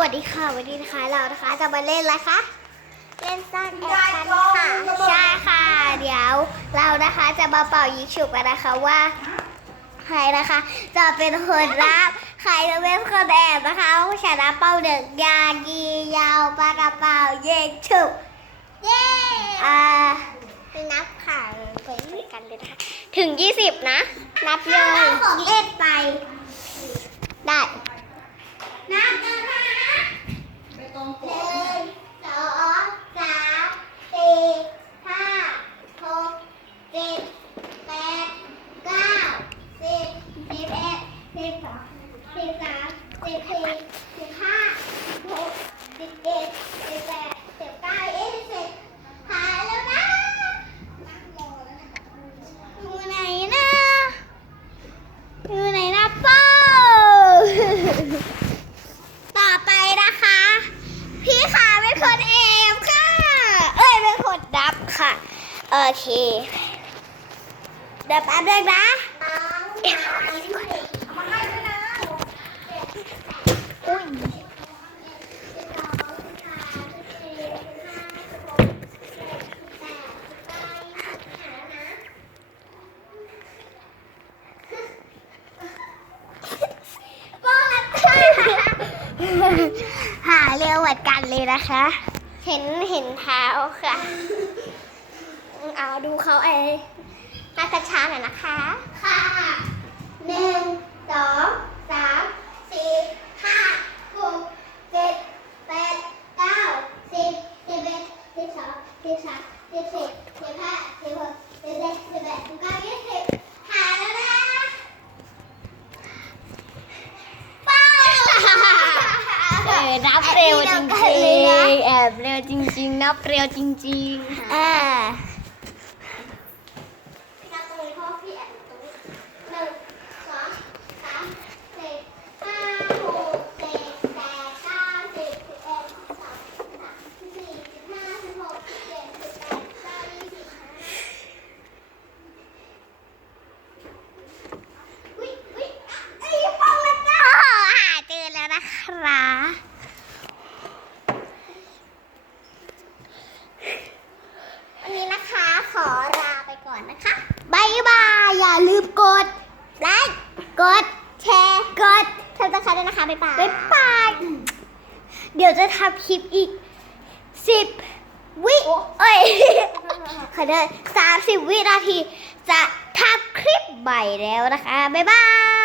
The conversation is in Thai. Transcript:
วัสดีค่ะ วันนี้นะคะเรานะคะจะมาเล่นอะไรคะ เล่นซ่อนแอบกันค่ะใช่ค่ะ เดี๋ยวเรานะคะจะมาเป่ายิงฉุบกันนะคะว่าใครนะคะ จะเป็นคนรับใครจะเป็นคนแอบนะคะผู้ชนะเป้าหนึ่งยากียาวปากกระเป๋ายิงฉุบเย้อ่านับค่ะไปด้วยกันเลยนะคะถึง 20 นะ นับเลยของเล่นไป ได้ นับกันนะหนึ่งสองสามสี่ห้าหกเจ็ดแปดเก้าสิบสิบเอ็ดสิบสองสิบสามสิบสี่สิบห้าสิบหกสิบเจ็ดสิบแปดสิบเก้ายี่สิบหายแล้วนะอยู่ไหนนะ อยู่ไหนนะเป้า ต่อไปนะคะ พี่ขาเป็นคนเอมค่ะ เอ้ยเป็นคนดับค่ะ โอเคเดี๋ยวแป๊บนึงนะเอ๊ะอุ้ยหาเร็วเหมือนกันเลยนะคะ เห็นเห็นเท้าค่ะ เอาดูเขาไอ้หน้ากระช้าหน่อยนะคะ ค่ะหนึ่งสองสามสี่ห้าหกเจ็ดแปดเก้าสิบสิบเอ็ดสิบสองสิบสามสิบสี่สิบห้าสิบหกสิบเจ็ดสิบแปดสิบเก้ายี่สิบหาแล้วนะปเออนับเร็วจริงๆแอบเร็วจริง ๆ นับเร็วจริงอ่าพี่นับตรงนี้เพราะว่าพี่แอบอยู่ตรงนี้หนึ่งสองสามสี่ห้าหกเจ็ดแปดเก้าสิบสิบเอ็ดสิบสองสิบสามสิบสี่สิบห้าสิบหกสิบเจ็ดสิบแปดสิบเก้ายี่สิบอุ๊ยอุ๊ยไอ้ฟองมันจ้าหาเจอแล้วนะคะวันนี้นะคะขอลาไปก่อนนะคะบายบาย อย่าลืมกดไลค์ กดแชร์ กดทับสไครต์ด้วยนะคะ บ๊ายบาย บ๊ายบาย เดี๋ยวจะทำคลิปอีกสิบวิ เอ้ย ขอเดินสามสิบวินาที จะทำคลิปใหม่แล้วนะคะ บ๊ายบาย